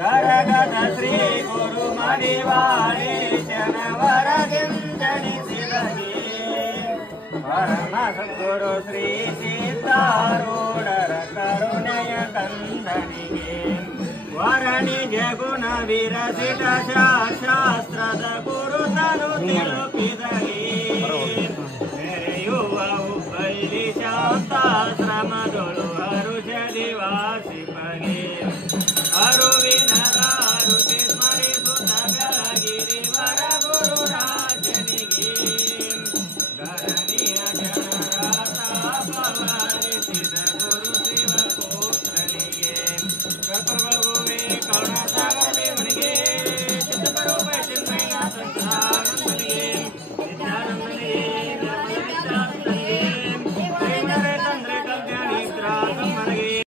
ಗರಗದ ಶ್ರೀ ಗುರು ಮಡಿವಾಳಿ ಶನವರದಿಂದಣಿಸಿದಗಿ ಪರಮ ಸದ್ಗುರು ಶ್ರೀ ಸಿದ್ಧಾರೂಢರ ಕರುಣೆಯ ಕಂದನಿಗೆ ವರಣಿಜ ಗುಣ ವಿರಸಿತ ಶಾಸ್ತ್ರದ ಗುರುತನು ತಿರುಪಿದಗಿ